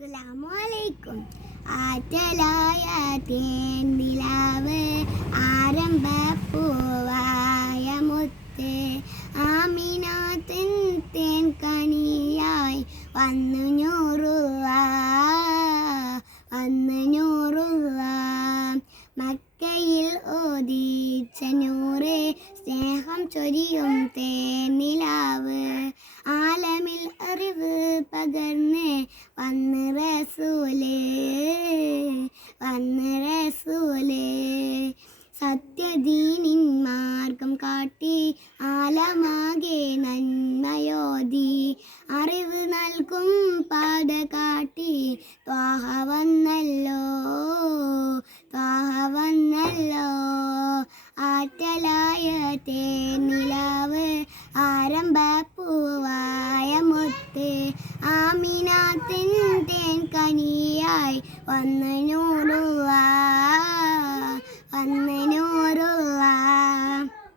അസ്സലാമലൈക്കും. ആറ്റലായ തേൻനിലാവ് ആരംഭപ്പൂവായ മുത്ത് ആമിനാത്തിൻ തേൻ കനിയായി വന്നു നൂറുള്ള മക്കയിൽ ഓദിച്ച നൂറ് സ്നേഹം ചൊരിയും തേനിലാവ് ആലമിൽ അറിവ് പകർന്ന് വന്ന് റസൂല് സത്യദീനിൻ മാർഗം കാട്ടി ആലമാകെ നന്മയോതി അറിവ് നൽകും പാത കാട്ടി ത്വാഹ വന്നല്ലോ ആറ്റലായ തേനിലാവ് ആരംഭപ്പൂവായ മുത്ത് ആമിനാത്തിൻ തേൻ കനിയായി വന്നു നൂറുള്ള